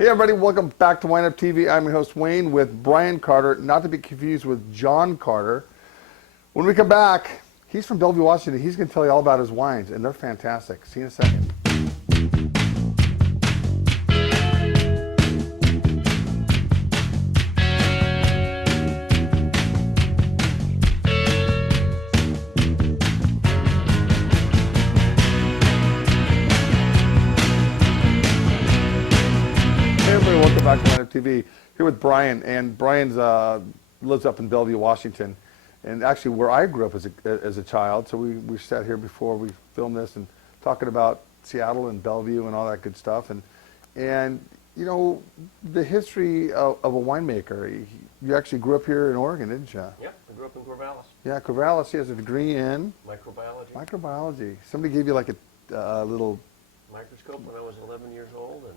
Hey everybody, welcome back to WineupTV. I'm your host Wayne with Brian Carter, not to be confused with John Carter. When we come back, he's from Bellevue, Washington. He's going to tell you all about his wines, and they're fantastic. See you in a second. Welcome back to WineupTV. Here with Brian, and Brian's lives up in Bellevue, Washington, and actually where I grew up as a child. So we sat here before we filmed this and talking about Seattle and Bellevue and all that good stuff, and you know the history of a winemaker. You actually grew up here in Oregon, didn't you? Yep, I grew up in Corvallis. Yeah, Corvallis. He has a degree in microbiology. Microbiology. Somebody gave you like a little microscope when I was 11 years old, and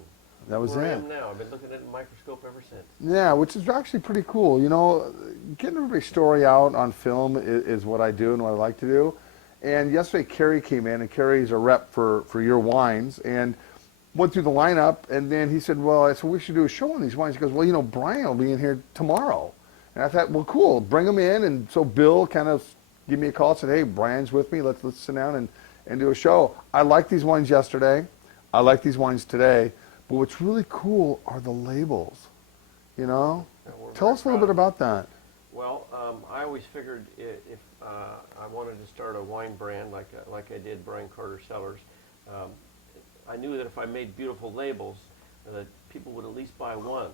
that was where I it. am now. I've been looking at a microscope ever since. Yeah, which is actually pretty cool. You know, getting everybody's story out on film is what I do and what I like to do. And yesterday, Kerry came in, and Kerry's a rep for your wines, and went through the lineup. And then he said, well, I said, we should do a show on these wines. He goes, well, you know, Brian will be in here tomorrow. And I thought, well, cool, bring him in. And so Bill kind of gave me a call and said, hey, Brian's with me. Let's sit down and do a show. I liked these wines yesterday. I like these wines today. But what's really cool are the labels, you know? Tell us a little bit about that. Well, I always figured if I wanted to start a wine brand like I did Brian Carter Cellars, I knew that if I made beautiful labels, that people would at least buy one.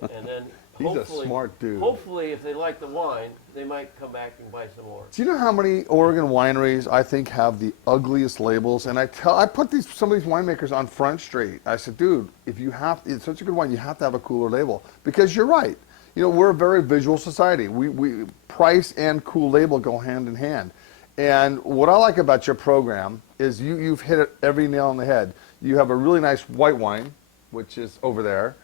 And then He's a smart dude. Hopefully, if they like the wine, they might come back and buy some more. Do you know how many Oregon wineries I think have the ugliest labels? And I put some of these winemakers on Front Street. I said, dude, if you have, it's such a good wine, you have to have a cooler label. Because you're right. You know, we're a very visual society. We price and cool label go hand in hand. And what I like about your program is you've hit it every nail on the head. You have a really nice white wine, which is over there,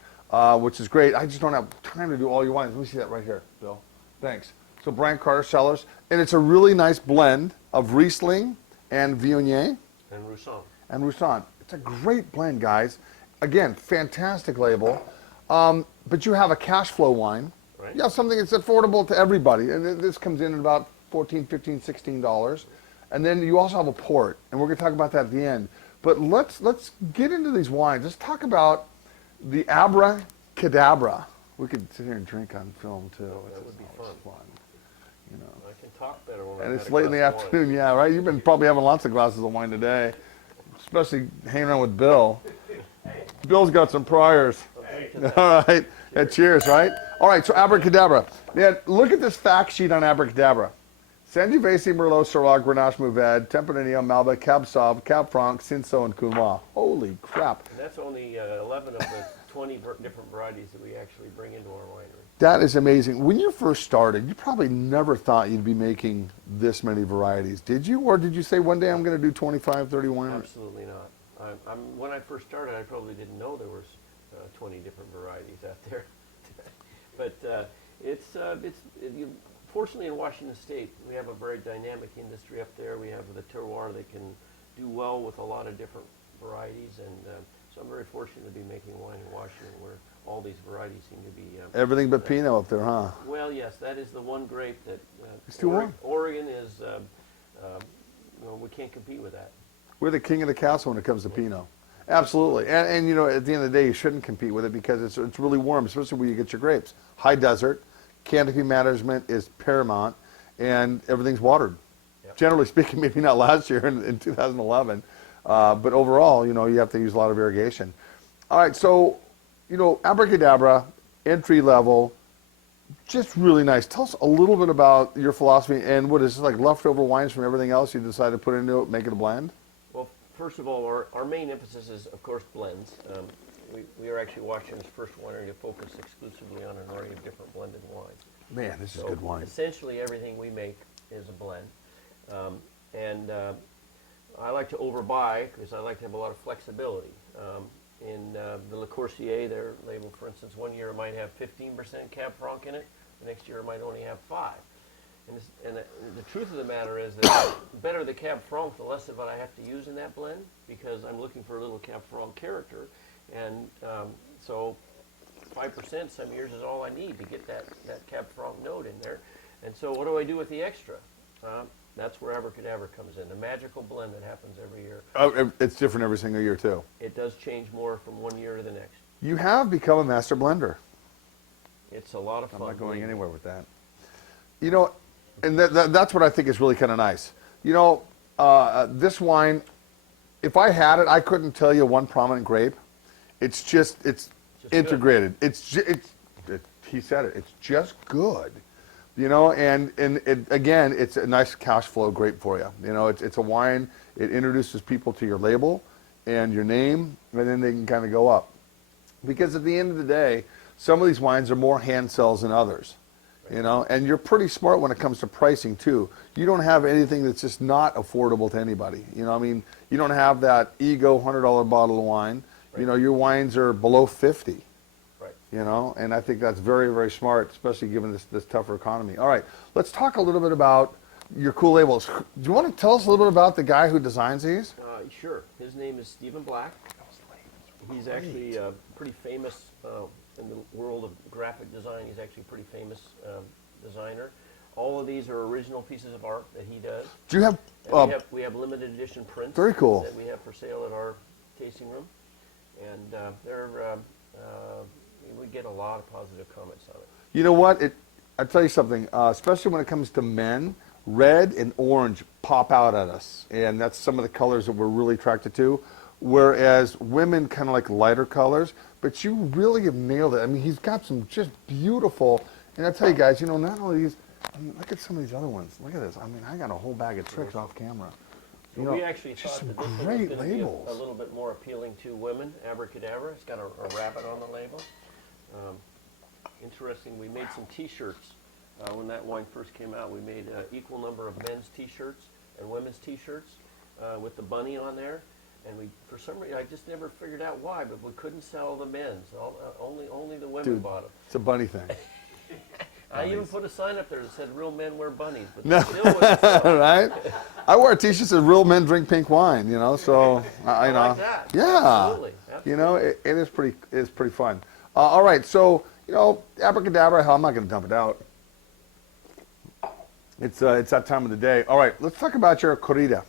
which is great. I just don't have time to do all your wines. Let me see that right here, Bill. Thanks. So Brian Carter Cellars, and it's a really nice blend of Riesling and Viognier. And Roussanne. And Roussanne. It's a great blend, guys. Again, fantastic label. But you have a cash flow wine. Right. You have something that's affordable to everybody. And this comes in at about $14, $15, $16. And then you also have a port, and we're going to talk about that at the end. But let's get into these wines. Let's talk about the Abracadabra. We could sit here and drink on film too. That would be fun. You know. I can talk better when and it's late in the afternoon, yeah, right? You've been probably having lots of glasses of wine today, especially hanging around with Bill. Bill's got some priors. All right. Yeah, cheers, right? All right, so Abracadabra. Yeah, look at this fact sheet on Abracadabra. Sangiovese, Merlot, Syrah, Grenache, Mourvedre, Tempranillo, Malbec, Cab Sauv, Cab Franc, Cinsault, and Counois. Holy crap. And that's only 11 of the 20 different varieties that we actually bring into our winery. That is amazing. When you first started, you probably never thought you'd be making this many varieties, did you? Or did you say one day I'm going to do 25, 30 wineries? Absolutely not. When I first started, I probably didn't know there was 20 different varieties out there. But fortunately in Washington State, we have a very dynamic industry up there. We have the terroir that can do well with a lot of different varieties, and so I'm very fortunate to be making wine in Washington where all these varieties seem to be... everything but Pinot up there, huh? Well, yes, that is the one grape that it's too warm. Oregon is, you know, we can't compete with that. We're the king of the castle when it comes to Pinot. Absolutely. And you know, at the end of the day, you shouldn't compete with it because it's really warm, especially where you get your grapes. High desert, canopy management is paramount, and everything's watered. Yep. Generally speaking, maybe not last year in 2011, but overall, you know, you have to use a lot of irrigation. All right, so, you know, Abracadabra, entry level, just really nice. Tell us a little bit about your philosophy and what is this, like leftover wines from everything else you decided to put into it, make it a blend? Well, first of all, our main emphasis is, of course, blends. We are actually Washington's first winery to focus exclusively on an array of different blended wines. Man, this is good wine. Essentially, everything we make is a blend. I like to overbuy because I like to have a lot of flexibility. In the Le Corsier, their label, for instance, one year it might have 15% Cab Franc in it. The next year it might only have 5. And the truth of the matter is that the better the Cab Franc, the less of it I have to use in that blend, because I'm looking for a little Cab Franc character. And So 5% some years is all I need to get that Cab Franc note in there. And so what do I do with the extra? That's where Abracadabra comes in, the magical blend that happens every year. Oh, it's different every single year too. It does change more from one year to the next. You have become a master blender. It's a lot of fun. I'm not going believe me. anywhere with that. You know, and that's what I think is really kind of nice. You know, this wine, if I had it, I couldn't tell you one prominent grape. It's just integrated. Good. He said it. It's just good. You know, and again, it's a nice cash flow grape for you. You know, it's a wine. It introduces people to your label and your name, and then they can kind of go up. Because at the end of the day, some of these wines are more hand sells than others. You know, and you're pretty smart when it comes to pricing too. You don't have anything that's just not affordable to anybody. You know, I mean, you don't have that ego $100 bottle of wine. Right. You know, your wines are below 50. Right. You know, and I think that's very, very smart, especially given this tougher economy. All right, let's talk a little bit about your cool labels. Do you want to tell us a little bit about the guy who designs these? Sure. His name is Stephen Black. He's actually pretty famous in the world of graphic design. He's actually a pretty famous designer. All of these are original pieces of art that he does. Do you have? And we have limited edition prints. Very cool. That we have for sale at our tasting room, and we get a lot of positive comments on it. You know what? I tell you something. Especially when it comes to men, red and orange pop out at us, and that's some of the colors that we're really attracted to. Whereas women kind of like lighter colors, but you really have nailed it. I mean, he's got some just beautiful, and I tell you guys, you know, not only these, I mean, look at some of these other ones. Look at this. I mean, I got a whole bag of tricks off camera. You know, We actually just thought some that this one was great going to be labels. a little bit more appealing to women. Abracadabra. It's got a rabbit on the label. Interesting. We made some T-shirts when that wine first came out. We made an equal number of men's T-shirts and women's T-shirts with the bunny on there. And we, for some reason, I just never figured out why, but we couldn't sell the men's. Only the women Dude, bought them. it's a bunny thing. I even put a sign up there that said "Real men wear bunnies," but No. they still wouldn't sell 'em. Right? I wear a T-shirt that says "Real men drink pink wine." You know, so I you know, like that. yeah, Absolutely. you know, it is pretty fun. All right, so you know, Abracadabra. Hell, I'm not going to dump it out. It's that time of the day. All right, let's talk about your corrida.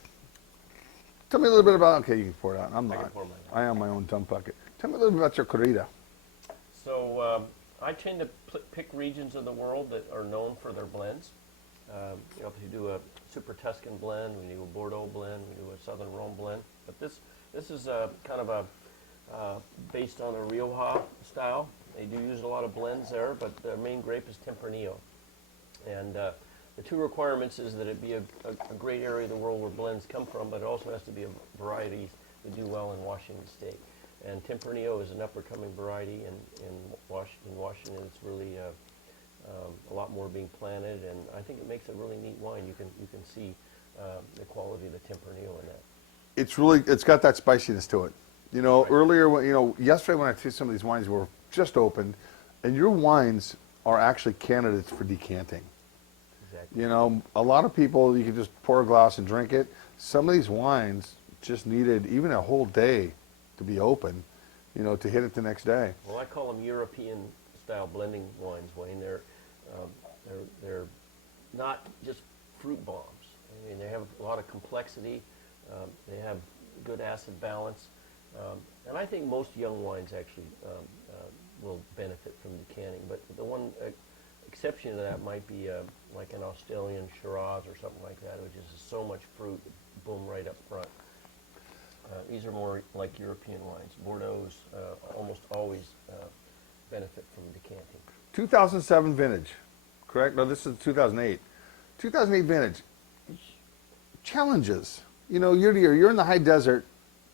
Tell me a little bit about. Okay, you can pour it out. I'm I can not. pour mine out. I am my own dump bucket. Tell me a little bit about your corrida. So I tend to pick regions of the world that are known for their blends. You know, if you do a Super Tuscan blend, we do a Bordeaux blend, we do a Southern Rhone blend. But this is kind of a based on a Rioja style. They do use a lot of blends there, but the main grape is Tempranillo. And the two requirements is that it be a great area of the world where blends come from, but it also has to be a variety that do well in Washington State. And Tempranillo is an up-and-coming variety in Washington. It's really a lot more being planted, and I think it makes a really neat wine. You can see the quality of the Tempranillo in that. It's got that spiciness to it. You know, Right. earlier, you know, yesterday when I tasted some of these wines were just opened, and your wines are actually candidates for decanting. Exactly. You know, a lot of people, you can just pour a glass and drink it. Some of these wines just needed even a whole day to be open, you know, to hit it the next day. Well, I call them European-style blending wines, Wayne. They're not just fruit bombs. I mean, they have a lot of complexity. They have good acid balance. And I think most young wines actually will benefit from decanting. But the one exception to that might be like an Australian Shiraz or something like that, which is so much fruit, boom, right up front. These are more like European wines. Bordeaux's almost always benefit from decanting. 2007 vintage, correct? No, this is 2008. 2008 vintage. Challenges. You know, year to year, you're in the high desert,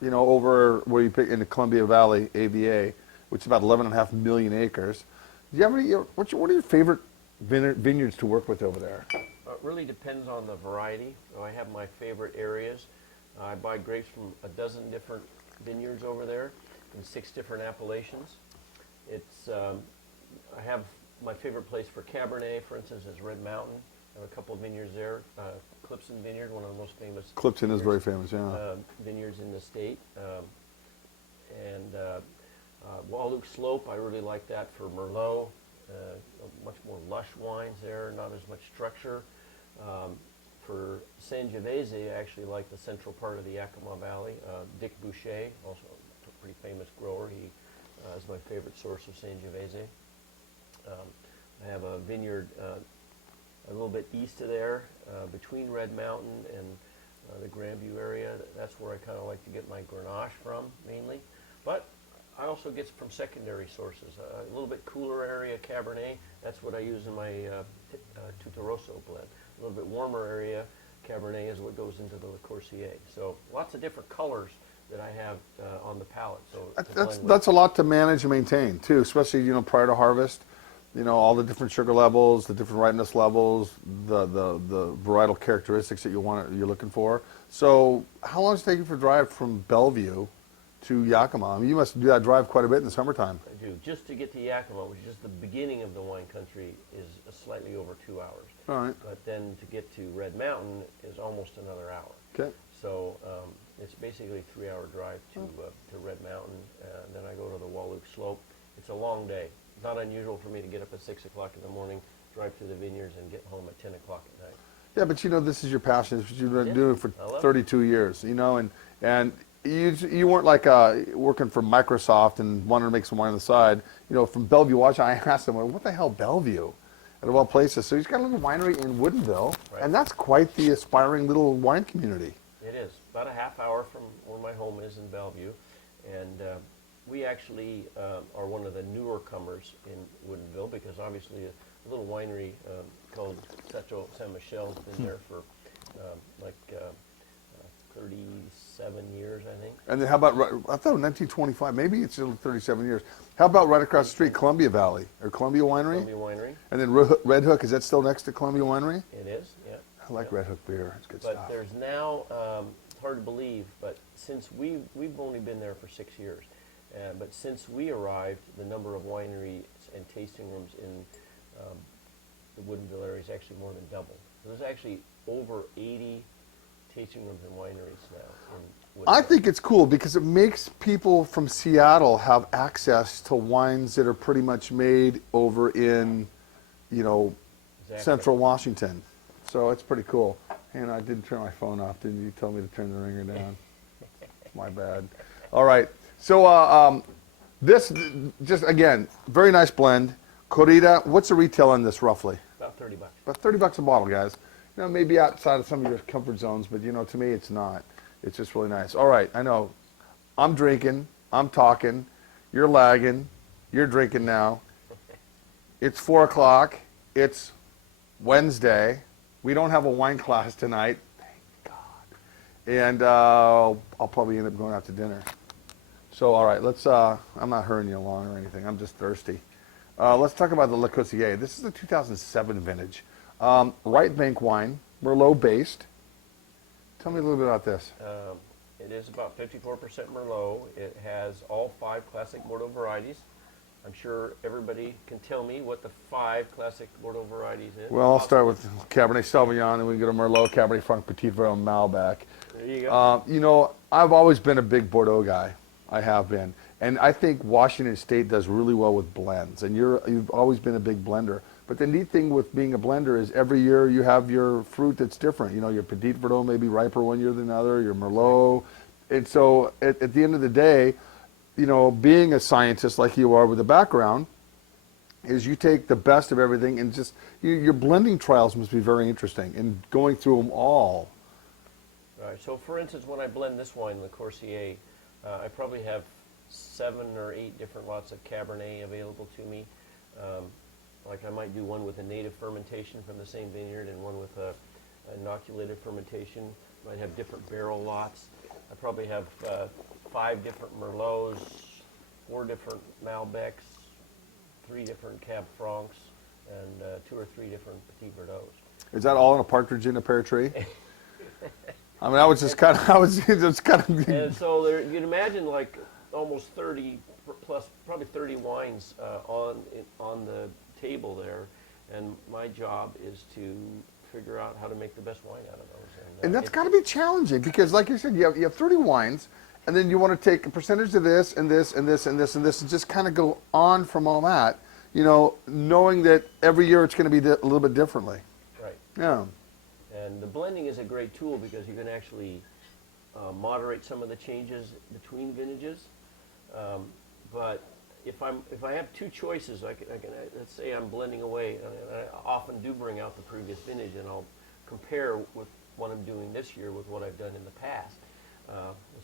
you know, over where you pick in the Columbia Valley, AVA, which is about 11.5 million acres. Do you have any, what are your favorite vineyards to work with over there? It really depends on the variety. I have my favorite areas. I buy grapes from a dozen different vineyards over there in 6 different appellations. It's I have my favorite place for Cabernet, for instance, is Red Mountain. I have a couple of vineyards there. Clipson Vineyard, one of the most famous. Clipson is very famous, yeah. Vineyards in the state. And Walluk Slope, I really like that for Merlot. Much more lush wines there, not as much structure. For Sangiovese, I actually like the central part of the Yakima Valley. Dick Boucher, also a pretty famous grower, he is my favorite source of Sangiovese. I have a vineyard a little bit east of there, between Red Mountain and the Grandview area. That's where I kind of like to get my Grenache from, mainly. But I also get from secondary sources. A little bit cooler area Cabernet, that's what I use in my Tutoroso blend. A little bit warmer area Cabernet is what goes into the Le Corsier. So lots of different colors that I have on the palate. So That's a lot to manage and maintain too, especially prior to harvest. All the different sugar levels, the different ripeness levels, the varietal characteristics that you're looking for. So how long does it take you for drive from Bellevue to Yakima? I mean, you must do that drive quite a bit in the summertime. I do. Just to get to Yakima, which is the beginning of the wine country, is slightly over 2 hours. All right. But then to get to Red Mountain is almost another hour. Okay. So it's basically a 3-hour drive to Red Mountain. Then I go to the Walluk Slope. It's a long day. Not unusual for me to get up at 6 o'clock in the morning, drive through the vineyards, and get home at 10 o'clock at night. Yeah, but this is your passion. It's what you've been doing for I love 32 years. And you weren't like working for Microsoft and wanted to make some wine on the side. From Bellevue, Washington, I asked him, well, what the hell, Bellevue? Out of all places. So he's got a little winery in Woodinville, Right. and that's quite the aspiring little wine community. It is. About a half hour from where my home is in Bellevue. And we actually are one of the newer comers in Woodinville because obviously a little winery called Chateau Saint Michel has been there for 37 years, I think. And then how about, I thought 1925, maybe it's still 37 years. How about right across the street, Columbia Valley, or Columbia Winery? Columbia Winery. And then Red Hook, is that still next to Columbia Winery? It is, yeah. I like Red Hook beer, it's good But stuff. there's now, it's hard to believe, but since we've only been there for 6 years, but since we arrived, the number of wineries and tasting rooms in the Woodinville area is actually more than doubled. There's actually over 80 tasting rooms and wineries now in Woodinville. I think it's cool because it makes people from Seattle have access to wines that are pretty much made over in, Exactly. Central Washington. So it's pretty cool. And I didn't turn my phone off, didn't you? Tell me to turn the ringer down. My bad. All right. So this, just again, very nice blend. Corrida, what's the retail on this roughly? About 30 bucks. About 30 bucks a bottle, guys. Maybe outside of some of your comfort zones, but to me it's not. It's just really nice. All right, I know. I'm drinking, I'm talking, you're lagging, you're drinking now. It's 4 o'clock, it's Wednesday. We don't have a wine class tonight, thank God. And I'll probably end up going out to dinner. So, all right, let's, I'm not hurrying you along or anything, I'm just thirsty. Let's talk about the Le Corsier. This is the 2007 vintage. Right Bank wine, Merlot based. Tell me a little bit about this. It is about 54% Merlot. It has all 5 classic Bordeaux varieties. I'm sure everybody can tell me what the 5 classic Bordeaux varieties is. Well, I'll start with Cabernet Sauvignon, and we can go to Merlot, Cabernet Franc, Petit Verdot, Malbec. There you go. I've always been a big Bordeaux guy. I have been. And I think Washington State does really well with blends. And you've always been a big blender. But the neat thing with being a blender is every year you have your fruit that's different. Your Petit Verdot may be riper one year than another, your Merlot. And so at the end of the day, being a scientist like you are with a background, is you take the best of everything and just, your blending trials must be very interesting and going through them all. All right, so for instance, when I blend this wine, Le Corsier, I probably have 7 or 8 different lots of Cabernet available to me. Like I might do one with a native fermentation from the same vineyard and one with a inoculated fermentation. Might have different barrel lots. I probably have 5 different Merlots, 4 different Malbecs, 3 different Cab Francs, and 2 or 3 different Petit Verdots. Is that all in a partridge in a pear tree? I mean, I was just kind of. And so there, you'd imagine like almost 30 plus, probably 30 wines on the table there, and my job is to figure out how to make the best wine out of those. And that's got to be challenging because, like you said, you have 30 wines, and then you want to take a percentage of this and this and this and this and this and just kind of go on from all that, you know, knowing that every year it's going to be a little bit differently. Right. Yeah. And the blending is a great tool because you can actually moderate some of the changes between vintages. But if I have two choices, I can let's say I'm blending away, and I often do bring out the previous vintage, and I'll compare with what I'm doing this year with what I've done in the past.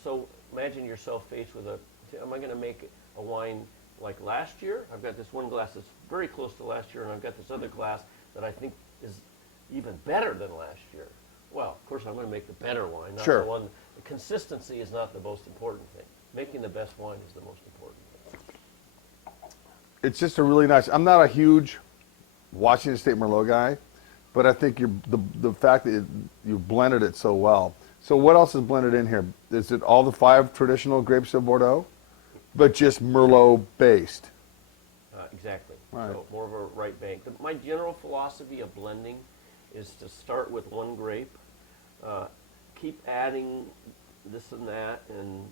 So imagine yourself faced with am I going to make a wine like last year? I've got this one glass that's very close to last year, and I've got this other glass that I think is even better than last year. Well, of course, I'm going to make the better wine, not the one. The consistency is not the most important thing. Making the best wine is the most important thing. It's just a really nice. I'm not a huge Washington State Merlot guy, but I think the fact that you blended it so well. So what else is blended in here? Is it all the 5 traditional grapes of Bordeaux, but just Merlot based? Exactly. Right. So more of a right bank. My general philosophy of blending is to start with one grape, keep adding this and that, and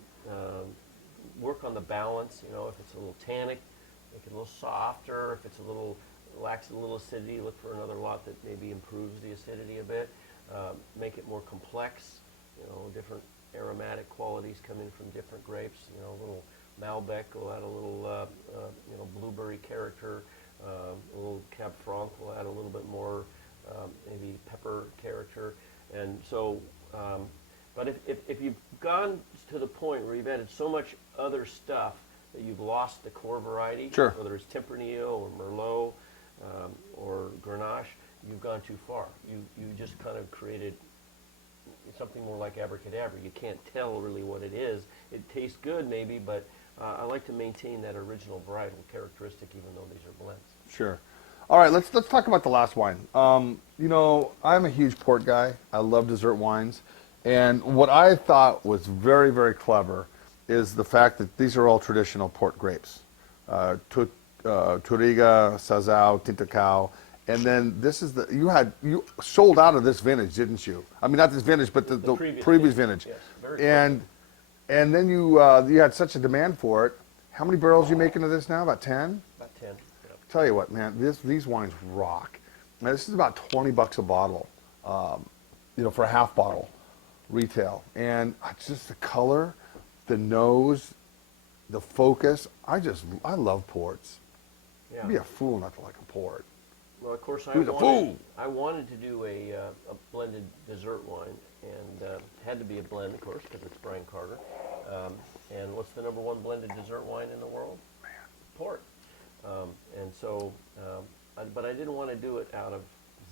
work on the balance. You know, if it's a little tannic, make it a little softer. If it's a little lacks a little acidity, look for another lot that maybe improves the acidity a bit. Make it more complex. You know, different aromatic qualities come in from different grapes. You know, a little Malbec will add a little you know, blueberry character. A little Cab Franc will add a little bit more maybe pepper character. And so, but if you've gone to the point where you've added so much other stuff that you've lost the core variety, whether it's Tempranillo or Merlot or Grenache, you've gone too far. You just kind of created something more like abracadabra. You can't tell really what it is. It tastes good maybe, but I like to maintain that original varietal characteristic even though these are blends. Sure. All right, let's talk about the last wine. You know, I'm a huge port guy. I love dessert wines. And what I thought was very, very clever is the fact that these are all traditional port grapes. Touriga, Sazao, Tintacao. And then this is you sold out of this vintage, didn't you? I mean, not this vintage, but the previous vintage. Yes, very and then you had such a demand for it. How many barrels are you making of this now? About 10? About 10. Yep. Tell you what, man, these wines rock. Now, this is about $20 a bottle, you know, for a half bottle retail. And just the color, the nose, the focus. I love ports. Yeah. I'd be a fool not to like a port. Well, of course, Who's a fool? I wanted to do a blended dessert wine, and had to be a blend, of course, because it's Brian Carter. And what's the #1 blended dessert wine in the world? Man. Port. And so, but I didn't want to do it out of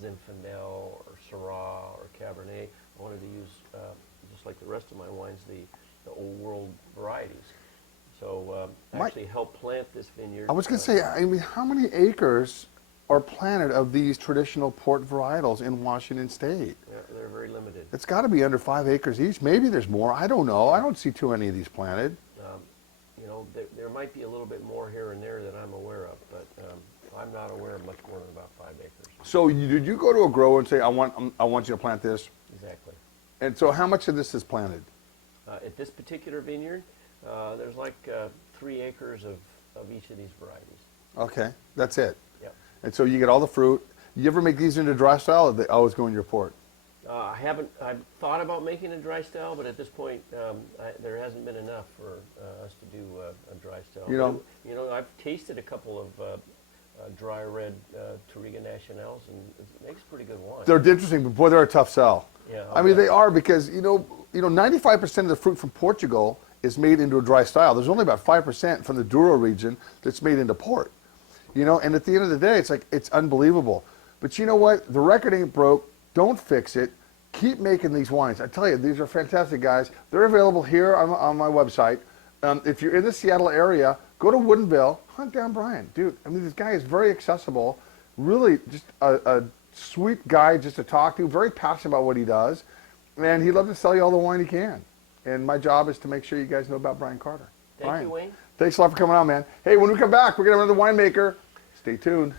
Zinfandel or Syrah or Cabernet. I wanted to use, just like the rest of my wines, the old world varieties. So actually helped plant this vineyard. I was going to say, I mean, how many acres are planted of these traditional port varietals in Washington State? They're very limited. It's got to be under 5 acres each. Maybe there's more. I don't know. I don't see too many of these planted. You know, there might be a little bit more here and there that I'm aware of, but I'm not aware of much more than about 5 acres. So did you go to a grower and say, I want you to plant this? Exactly. And so how much of this is planted? At this particular vineyard, there's like 3 acres of each of these varieties. Okay, that's it. Yep. And so you get all the fruit. You ever make these into dry style, or they always go in your port? I've thought about making a dry style, but at this point, there hasn't been enough for us to do a dry style. You know, I've tasted a couple of dry red Touriga Nationals, and it makes pretty good wine. They're interesting, but boy, they're a tough sell. Yeah, I mean, they are, because you know, 95% of the fruit from Portugal is made into a dry style. There's only about 5% from the Douro region that's made into port. You know, and at the end of the day, it's unbelievable. But you know what? The record ain't broke. Don't fix it. Keep making these wines. I tell you, these are fantastic, guys. They're available here on my website. If you're in the Seattle area, go to Woodinville, hunt down Brian. Dude, I mean, this guy is very accessible. Really just a sweet guy just to talk to. Very passionate about what he does. And he'd love to sell you all the wine he can. And my job is to make sure you guys know about Brian Carter. Thank you, Wayne. Thanks a lot for coming on, man. Hey, when we come back, we're going to have another winemaker. Stay tuned.